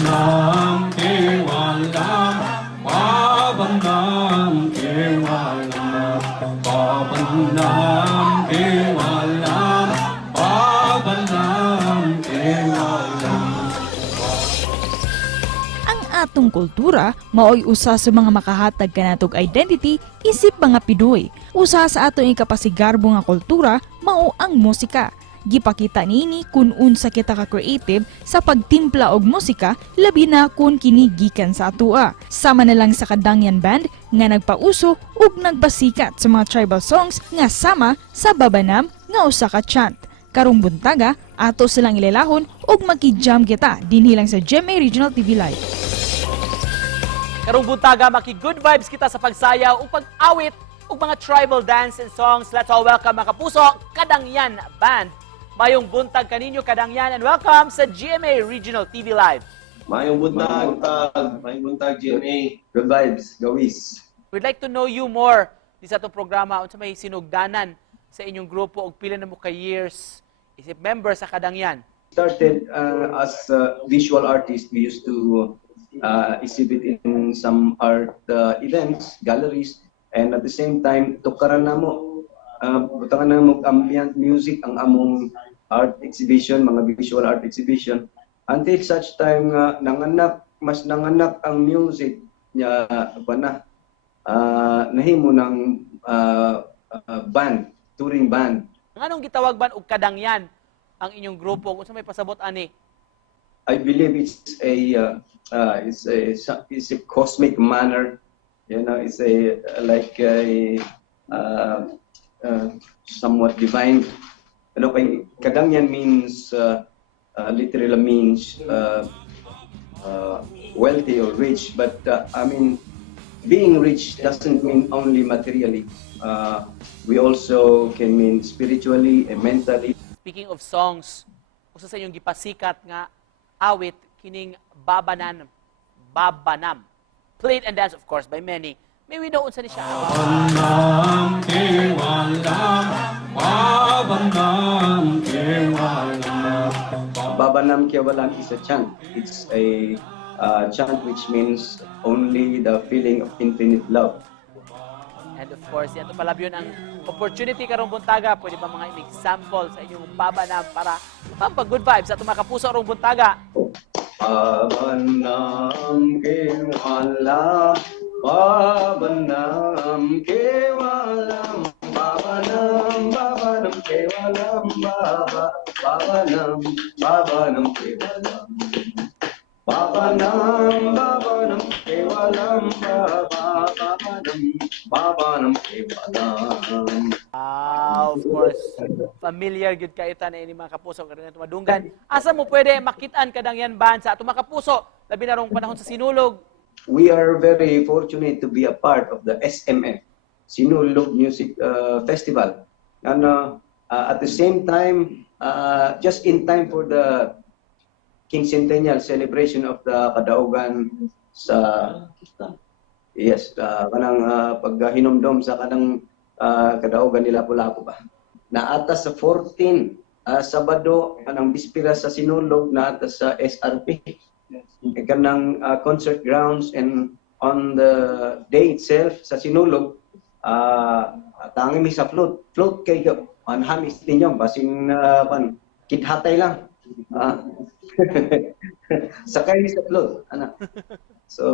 Babanam kewalam, babanam kewalam, babanam kewalam, babanam kewalam. Ang atong kultura maoy usa sa mga makahatag kanatog identity isip mga Pinoy. Usa sa atong ikapasigarbo nga kultura mao ang musika. Gipakita nini kung unsa kita ka creative sa pagtimpla og musika, labi na kung kini gikan sa atua. Sama na lang sa Kadangyan Band nga nagpauso ug nagpasikat sa mga tribal songs nga sama sa Babanam nga usa ka chant. Karong buntaga, ato silang ilalahon ug makijam kita dinhi lang sa GMA Regional TV Live. Karong buntaga, maki-good vibes kita sa pagsayaw o pag-awit o mga tribal dance and songs. Let's all welcome mga kapuso, Kadangyan Band. Mayong buntag kaninyo, Kadangyan, and welcome sa GMA Regional TV Live. Mayong buntag, GMA. Good vibes, gawis. We'd like to know you more sa itong programa. Unsa may sinugdanan sa inyong grupo o pila na mo ka years isip member sa Kadangyan. Started as a visual artist. We used to exhibit in some art events, galleries, and at the same time, tukaran na mo. Butangan na mo ambient music ang among art exhibition, mga visual art exhibition. Until such time mas nanganak ang music niya nahimo ng band, touring band. Anong gitawag ban og Kadangyan ang inyong grupo? Kung sa may pasabot ani? I believe it's a cosmic manner. You know, it's like a somewhat divine. Ano kay Kadangyan means literally means wealthy or rich, but I mean being rich doesn't mean only materially. We also can mean spiritually and mentally. Speaking of songs, usa sa inyong gipasikat nga awit kining Babanam. Played and danced of course by many. May we know unsa ni siya? Babanam kewalam, babanam kewalam. Babanam Kewalam is a chant. It's a chant which means only the feeling of infinite love. And of course, yan pala yun ang opportunity karong buntaga. Pwede ba mga example sa inyong Babanam para pampag-good vibes at mga kapuso karong buntaga? Babanam Kewalam, Babanam Kewalam, Babanam Kewalam, Babanam Kewalam, Babanam Kewalam, Babanam Kewalam. Of course, familiar gud ka ita na ini mga kapuso karong tumadunggan. Asa mo pwede makitaan Kadangyan Band sa ato mga kapuso labi na rong panahon sa sinulog? We are very fortunate to be a part of the SMF, Sinulog Music Festival. And at the same time, just in time for the quincentennial celebration of the Kadaugan sa kanang paghinomdom sa kanang Kadaugan nila Lapu-Lapu ba. Naata sa 14 Sabado kanang bispira sa Sinulog naata sa SRP. Kanang concert grounds, and on the day itself sa Sinulog tangi mi sa float kay hamis ninyo basin kithatay lang. Sakay mi sa float ana. So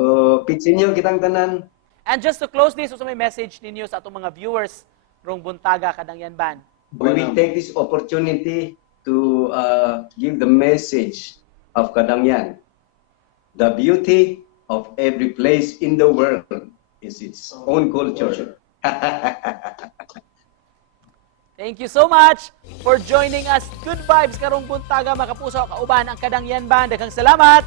pitsin niyo kitang tanan. And just to close this, may message ninyo sa atong mga viewers rong buntaga Kadangyan Band. We will take this opportunity to give the message of Kadangyan. The beauty of every place in the world is its own culture. Thank you so much for joining us. Good vibes karong buntaga mga kapuso, kauban ang Kadangyan Band. Daghang salamat.